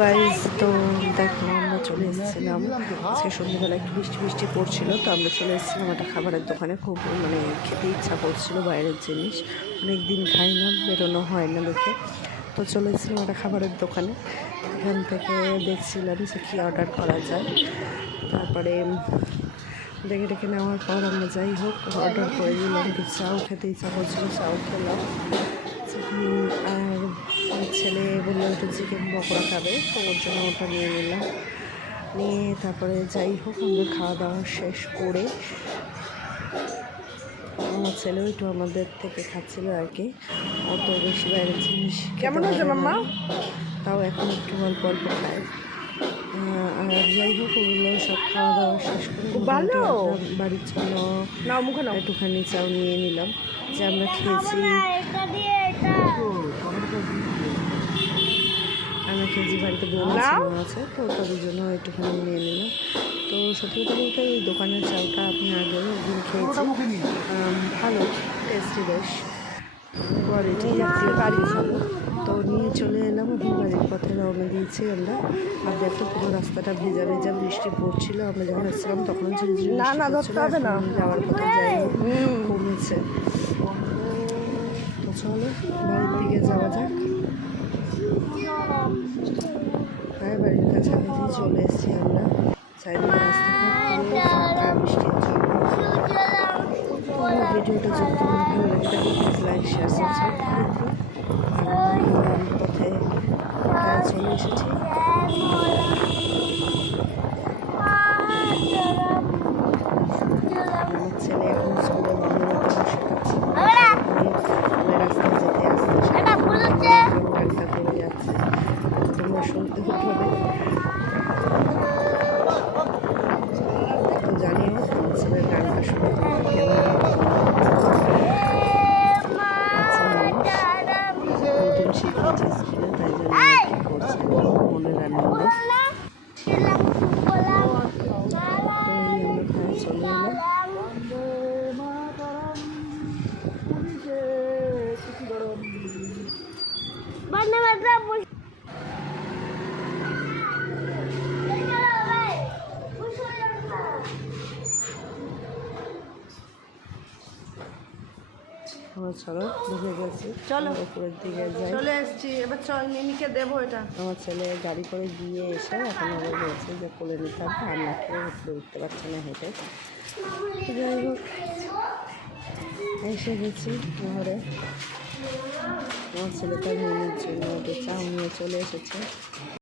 Guys তো দেখো আমরা চলে এসেছিলাম আজকে সন্ধ্যেবেলা একটু বৃষ্টি বৃষ্টি পড়ছিল, তো আমরা চলে এসেছিলাম একটা খাবারের দোকানে। খুব খেতে ইচ্ছা করছিল বাইরের জিনিস, অনেক দিন খাই না, বেরোনো হয় না দেখে। তো চলে এসেছিলাম একটা খাবারের দোকানে। এখান থেকে দেখছিলাম যে কী অর্ডার করা যায়। তারপরে দেখে ডেকে নেওয়ার পর আমরা যাই হোক অর্ডার করে দিলাম। একটু চাও খেতে ইচ্ছা করছিল, চাও খেলাম। আর ছেলে বললো একটু চিকেন পকোড়া খাবে, তো ওর জন্য ওটা নিয়ে নিলাম। নিয়ে তারপরে যাই হোক আমরা খাওয়া দাওয়া শেষ করে আমার ছেলেও একটু আমাদের থেকে খাচ্ছিল আর কি। অত বেশি বাইরের জিনিস কেমন হয়েছে মাম্মা? তাও এখন একটু অল্প অল্প খায়। আর যাই হোক ওগুলো সব খাওয়া দাওয়া শেষ করে ভালো বাড়ির জন্য একটুখানি চাও নিয়ে নিলাম যে আমরা খেয়েছি। আমরা খেয়েছি বাড়িতে বোন আছে, তো তাদের জন্য একটুখানি নিয়ে নিলাম। তো সত্যি কথা বলতে এই দোকানের চাউটা আপনি আগেও একদিন খেয়েছি, ভালো টেস্টি, বেশ কোয়ালিটি বাড়ির ভালো। তো নিয়ে চলে এলাম, এখন বাড়ির পথে রওনা দিয়েছি আমরা। আর দেখো পুরো রাস্তাটা ভেজা ভেজা, বৃষ্টি পড়ছিল। আমরা যখন এসেছিলাম তখন যাওয়ার পথে যাই কমেছে। তো চলো বাড়ির দিকে যাওয়া যাক। প্রায় বাড়ির কাছাকাছি চলে এসেছি আমরা। চারিদিকে রাস্তাঘাট পুরো ফাঁকা, বৃষ্টির জন্য। ভিডিওটা যদি তোমার ভালো লাগে থাকে প্লিজ লাইক, শেয়ার, সাবস্ক্রাইব করে দিও। পথে চলে এসেছি। আমার ছেলে এখন স্কুলে বন্ধুরা শেখাচ্ছে, রাস্তায় যেতে আসতে গানটা করে যাচ্ছে, তোমরা শুনতে হবে। তো জানিও আমার ছেলের গানটা শুনে তোমার কেমন নতুন শিখেছি স্কুলে, তাই জন্য কি করছে মনের আনন্দ। চলে এলাম। চলো ঢুকে গেছি, চলো উপরের দিকে যাই। চলে এসেছি, এবার চল মিমিকে দেবো এটা। আমার ছেলে গাড়ি করে গিয়ে এসে এখন আবার বলছে যে কোলে নিতে হবে, আমাকে উপরে উঠতে পারছে না হেঁটে। যাই হোক এসে গেছি ঘরে। আমার ছেলেটা মিমির জন্য ওদের চাও নিয়ে চলে এসেছে।